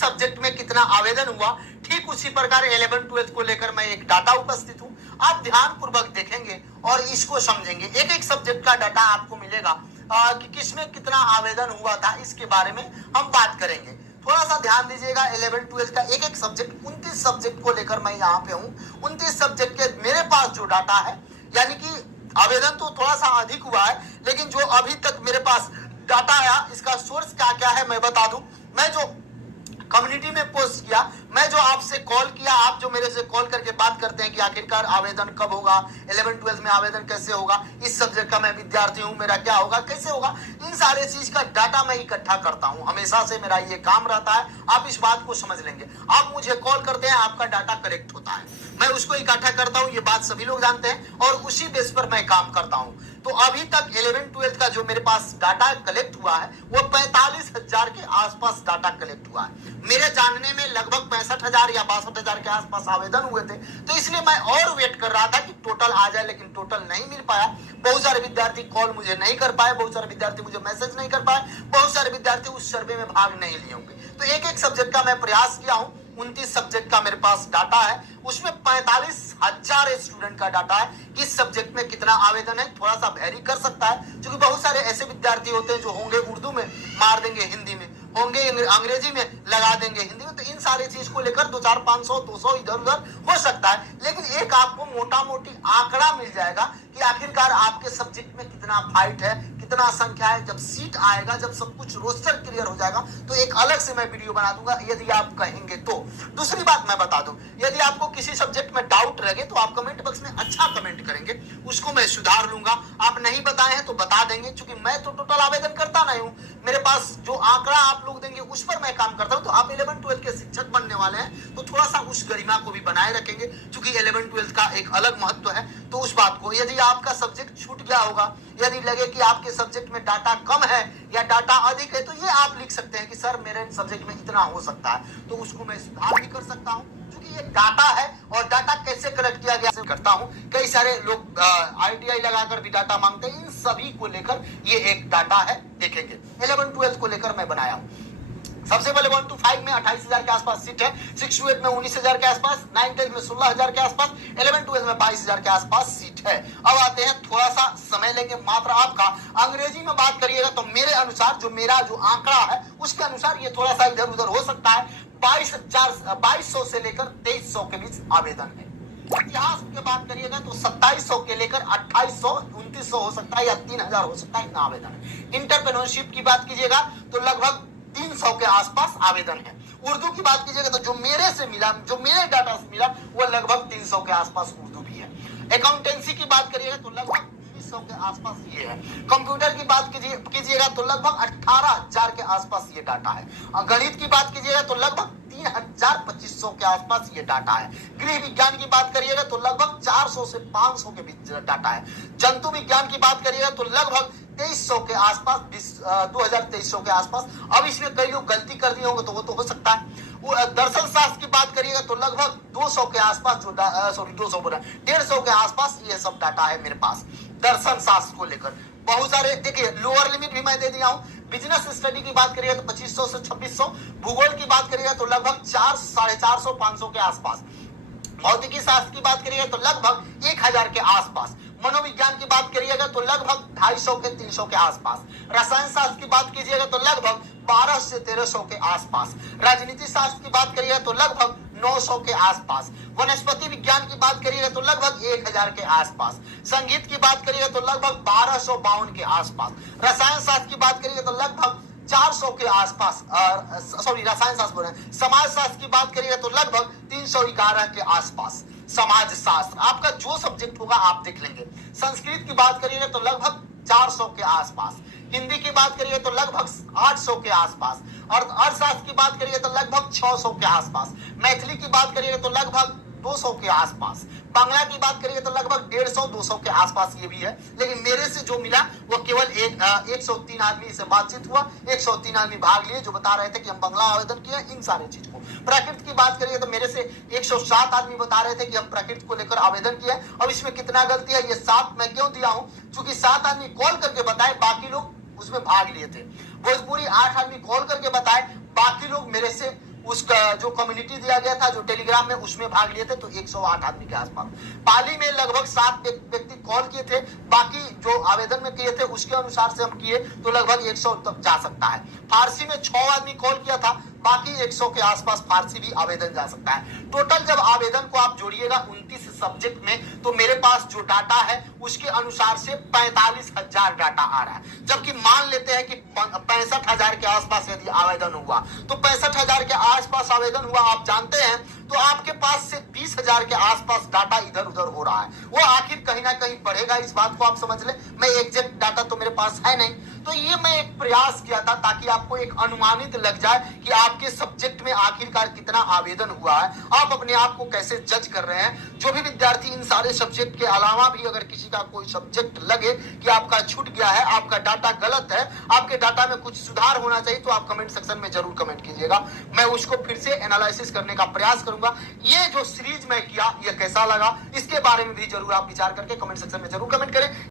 किस सब्जेक्ट में कितना आवेदन हुआ, ठीक उसी प्रकार 11-12 को लेकर मैं एक डाटा उपस्थित हूँ। आप ध्यान पूर्वक देखेंगे और इसको समझेंगे। एक एक सब्जेक्ट का डाटा आपको मिलेगा कि किसमें कितना आवेदन हुआ था, इसके बारे में हम बात करेंगे। थोड़ा सा ध्यान दीजिएगा। 11-12 का एक एक सब्जेक्ट, 29 सब्जेक्ट को लेकर मैं यहाँ पे हूँ। 29 सब्जेक्ट के मेरे पास जो डाटा है, यानी कि आवेदन तो थोड़ा सा अधिक हुआ है, लेकिन जो अभी तक मेरे पास डाटा आया, इसका सोर्स क्या क्या है मैं बता दूं। मैं जो कम्युनिटी में पोस्ट किया, मैं जो आपसे कॉल किया, आप जो मेरे से कॉल करके बात करते हैं कि आखिरकार आवेदन कब होगा, 11-12 में आवेदन कैसे होगा, इस सब्जेक्ट का मैं विद्यार्थी हूं, मेरा क्या होगा, कैसे होगा, इन सारे चीज का डाटा मैं इकट्ठा करता हूं। हमेशा से मेरा ये काम रहता है। आप इस बात को समझ लेंगे। आप मुझे कॉल करते हैं, आपका डाटा कलेक्ट होता है, मैं उसको इकट्ठा करता हूं, ये बात सभी लोग जानते हैं, और उसी बेस पर मैं काम करता हूं। तो अभी तक 11-12 का जो मेरे पास डाटा कलेक्ट हुआ है, वो 45,000 के आसपास डाटा कलेक्ट हुआ है। मेरे जानने में लगभग 65,000 या 62,000 के आसपास आवेदन हुए थे, तो इसलिए मैं और वेट कर रहा था कि टोटल आ जाए, लेकिन टोटल नहीं मिल पाया। बहुत सारे विद्यार्थी कॉल मुझे नहीं कर पाए, बहुत सारे विद्यार्थी मुझे मैसेज नहीं कर पाए, बहुत सारे विद्यार्थी उस सर्वे में भाग नहीं लिए होंगे। तो एक एक सब्जेक्ट का मैं प्रयास किया हूं। 29 सब्जेक्ट का मेरे पास डाटा है, उसमें 45,000 स्टूडेंट का डाटा है। किस सब्जेक्ट में कितना आवेदन है थोड़ा सा वेरी कर सकता है, क्योंकि बहुत सारे ऐसे विद्यार्थी होते हैं जो होंगे उर्दू में मार देंगे, हिंदी में होंगे, अंग्रेजी में लगा देंगे, हिंदी में। तो इन सारे चीज को लेकर 2-4, 500, 200 इधर उधर हो सकता है, लेकिन एक आपको मोटा मोटी आंकड़ा मिल जाएगा कि आखिरकार आपके सब्जेक्ट में कितना फाइट है, कितना संख्या है। जब सीट आएगा, जब सब कुछ रोस्टर क्लियर हो जाएगा, तो एक अलग से मैं वीडियो बना दूंगा, यदि आप कहेंगे तो। दूसरी बात मैं बता दूं, यदि आपको किसी सब्जेक्ट में डाउट रहे तो आप कमेंट बॉक्स में अच्छा कमेंट करेंगे, उसको मैं सुधार लूंगा। आप नहीं बताए हैं तो बता देंगे, क्योंकि मैं तो टोटल आवेदन करता नहीं हूं। मेरे पास जो आंकड़ा आप लोग देंगे उस पर मैं काम करता हूं। तो आप 11-12 के शिक्षक बनने वाले हैं, तो थोड़ा सा उस गरिमा को भी बनाए रखेंगे, क्योंकि 11-12 का एक अलग महत्व है। तो उस बात को, यदि आपका सब्जेक्ट छूट गया होगा, यदि लगे कि आपके सब्जेक्ट में डाटा कम है या डाटा अधिक है, तो ये आप लिख सकते हैं कि सर मेरे सब्जेक्ट में इतना हो सकता है, तो उसको मैं सुधार भी कर सकता हूं। क्योंकि ये डाटा है, और डाटा कैसे कलेक्ट किया गया करता हूं। कई सारे लोग ITI लगाकर भी डाटा मांगते हैं, इन सभी को लेकर ये एक डाटा है, देखेंगे। 11-12 को लेकर मैं बनाया हूं। सबसे पहले 1 to 5 में 28,000 के आसपास सीट है, 6 to 8 में 19,000 के आसपास, 9-10 में 16,000 के आसपास, 11-12 में 22,000 के आसपास सीट है। अब आते हैं, थोड़ा सा समय लेंगे मात्र आपका। अंग्रेजी में बात करिएगा तो मेरे अनुसार, जो मेरा जो आंकड़ा है उसके अनुसार ये थोड़ा सा इधर उधर हो सकता है। 22,000 से लेकर 2300 के बीच आवेदन है। इतिहास की बात करिएगा तो 2700 के लेकर 2800, 2900 हो सकता है, या 3,000 हो सकता है, इतना आवेदन है। इंटरप्रेन्योरशिप की बात कीजिएगा तो लगभग 300 के आसपास आवेदन है। उर्दू की बात कीजिएगा तो जो मेरे से मिला, जो मेरे डाटा से मिला, वो लगभग 300 के आसपास उर्दू भी है। अकाउंटेंसी की बात करिएगा तो लगभग 1900 के आसपास ये है। कंप्यूटर की बात कीजिएगा तो लगभग 18,000 के आसपास ये डाटा है। गणित की बात कीजिएगा तो लगभग 3,2500 के आसपास ये डाटा है। गृह विज्ञान की बात करिएगा तो लगभग 400 से 500 के बीच डाटा है। जंतु विज्ञान की बात करिएगा तो लगभग 2300 के आसपास, 2300 के आसपास। अब इसमें कई लोग गलती कर दिए होंगे तो वो तो हो सकता है। दर्शन शास्त्र की बात करिएगा तो लगभग 200 के आसपास, जो 200 बोला, 150 के आसपास ये सब डाटा है मेरे पास दर्शन शास्त्र को लेकर। बहुत सारे, देखिए लोअर लिमिट भी मैं दे दिया हूं। बिजनेस स्टडी की बात करिएगा तो 2500 से 2600। भूगोल की बात करिएगा तो लगभग 400-450, 500 के आसपास। भौतिकी शास्त्र की बात करिएगा तो लगभग 1000 के आसपास। मनोविज्ञान की बात करिएगा तो लगभग 250 के 300 के आसपास। रसायन शास्त्र की बात कीजिएगा तो लगभग 12 से 1300 के आसपास। राजनीति शास्त्र की बात करिएगा तो लगभग 900 के आसपास। वनस्पति विज्ञान की बात करिएगा तो लगभग 1000 के आसपास। संगीत की बात करिएगा तो लगभग 1252 के आसपास। रसायन शास्त्र की बात करिएगा तो लगभग 400 के आसपास। रसायन शास्त्र बोल रहे हैं। समाज शास्त्र की बात करिएगा तो लगभग 311 के आसपास। समाज शास्त्र आपका जो सब्जेक्ट होगा आप देख लेंगे। संस्कृत की बात करिएगा तो लगभग 400 के आसपास। हिंदी की बात करिए तो लगभग 800 के आसपास। और अर्थशास्त्र की बात करिए तो लगभग 600 के आसपास। मैथिली की बात करिए तो लगभग 200 के आसपास। बांग्ला की बात करिए तो लगभग 150-200 के आसपास ये भी है। लेकिन मेरे से जो मिला वो केवल 103 आदमी से बातचीत हुआ, 103 आदमी भाग लिए जो बता रहे थे कि हम बांग्ला आवेदन किए, इन सारे चीज को। प्राकृत की बात करिए तो मेरे से 107 आदमी बता रहे थे कि हम प्राकृत को लेकर आवेदन किए। अब इसमें कितना गलती है, ये 7 मैं क्यों दिया हूं, क्योंकि 7 आदमी कॉल करके बताए, बाकी लोग उसमें भाग लिए थे। भोजपुरी 8 आदमी कॉल करके बताए, बाकी लोग मेरे से उसका जो कम्युनिटी दिया गया था, जो टेलीग्राम में, उसमें भाग लिए थे तो 108 आदमी के आसपास। पाली में लगभग 7 व्यक्ति कॉल किए थे, बाकी जो आवेदन में किए थे उसके अनुसार से हम किए तो लगभग 100 तक जा सकता है। फारसी में 6 आदमी कॉल किया था, बाकी 100 के आसपास फारसी भी आवेदन जा सकता है। टोटल जब आवेदन को आप जोड़िएगा 29 सब्जेक्ट में, तो मेरे पास जो डाटा है उसके अनुसार से 45,000 डाटा आ रहा है। जबकि मान लेते हैं कि 65,000 के आसपास यदि आवेदन हुआ, तो 65,000 के आसपास आवेदन हुआ, आप जानते हैं, तो आपके पास से 20,000 के आसपास डाटा इधर उधर हो रहा है। वो आखिर कहीं ना कहीं बढ़ेगा, इस बात को आप समझ ले। मैं एग्जैक्ट डाटा तो मेरे पास है नहीं, तो ये मैं एक प्रयास किया था ताकि आपको एक अनुमानित लग जाए कि आपके सब्जेक्ट में आखिरकार कितना आवेदन हुआ है, आप अपने आप को कैसे जज कर रहे हैं। जो भी विद्यार्थी इन सारे सब्जेक्ट के अलावा भी अगर किसी का कोई सब्जेक्ट लगे कि आपका छूट गया है, आपका डाटा गलत है, आपके डाटा में कुछ सुधार होना चाहिए, तो आप कमेंट सेक्शन में जरूर कमेंट कीजिएगा। मैं उसको फिर से एनालिसिस करने का प्रयास करूंगा। ये जो सीरीज मैं किया, ये कैसा लगा, इसके बारे में भी जरूर आप विचार करके कमेंट सेक्शन में जरूर कमेंट करें।